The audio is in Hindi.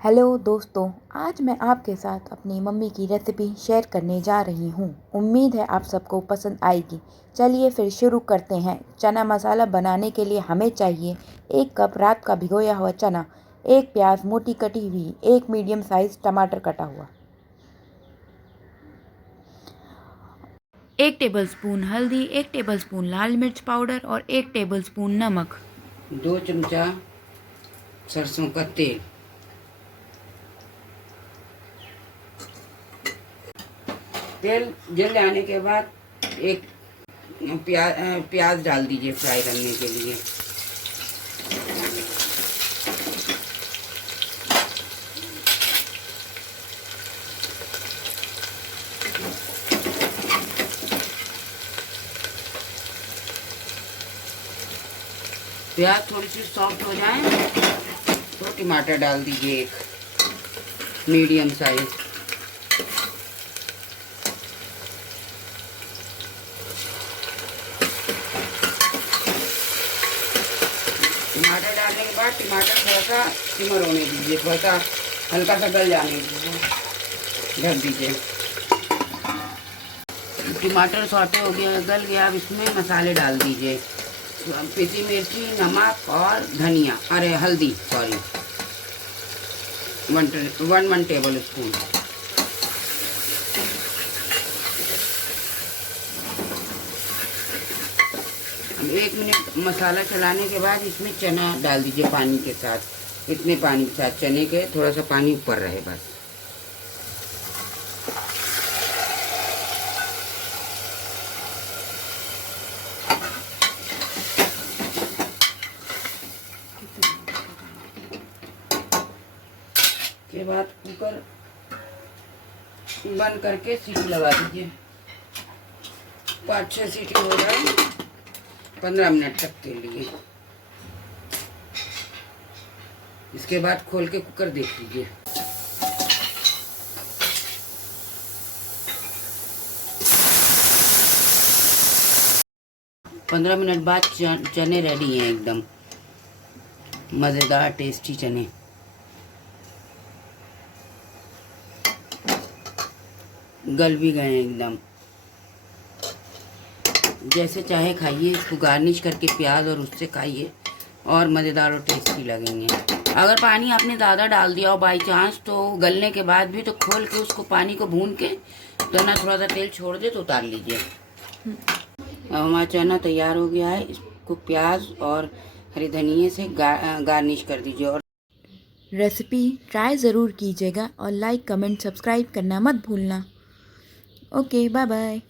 हेलो दोस्तों, आज मैं आपके साथ अपनी मम्मी की रेसिपी शेयर करने जा रही हूँ। उम्मीद है आप सबको पसंद आएगी। चलिए फिर शुरू करते हैं। चना मसाला बनाने के लिए हमें चाहिए 1 कप रात का भिगोया हुआ चना, 1 प्याज मोटी कटी हुई, 1 मीडियम साइज टमाटर कटा हुआ, 1 टेबलस्पून हल्दी, 1 टेबलस्पून लाल मिर्च पाउडर और 1 टेबलस्पून नमक, 2 चमचा सरसों का तेल, तेल जल जाने के बाद एक प्याज डाल दीजिए फ्राई करने के लिए। प्याज थोड़ी सी सॉफ्ट हो जाए तो टमाटर डाल दीजिए, एक मीडियम साइज। टमाटर डालने के बाद टमाटर थोड़ा सा सिमर होने दीजिए, थोड़ा सा हल्का सा गल जाने दीजिए, ढक दीजिए। टमाटर सॉटे हो गया, गल गया। अब इसमें मसाले डाल दीजिए, पिसी मिर्ची, नमक और धनिया, अरे हल्दी, सॉरी, 1 टेबल स्पून। अब 1 मिनट मसाला चलाने के बाद इसमें चना डाल दीजिए पानी के साथ। इतने पानी के साथ चने के थोड़ा सा पानी ऊपर रहे बस। के बाद कुकर बंद करके सीटी लगा दीजिए। 5-6 सीटी हो जाए 15 मिनट तक के लिए। इसके बाद खोल के कुकर देख लीजिए। पंद्रह मिनट बाद चने रेडी हैं, एकदम मज़ेदार टेस्टी चने। गल भी गए हैं एकदम। जैसे चाहे खाइए, इसको गार्निश करके प्याज और उससे खाइए और मज़ेदार और टेस्टी लगेंगे। अगर पानी आपने ज़्यादा डाल दिया हो बाई चांस, तो गलने के बाद भी तो खोल के उसको पानी को भून के तो ना थोड़ा सा तेल छोड़ दे तो उतार लीजिए। अब हमारा चना तैयार हो गया है। इसको प्याज और हरी धनिया से गार्निश कर दीजिए। और रेसिपी ट्राई ज़रूर कीजिएगा और लाइक कमेंट सब्सक्राइब करना मत भूलना। Okay, bye bye.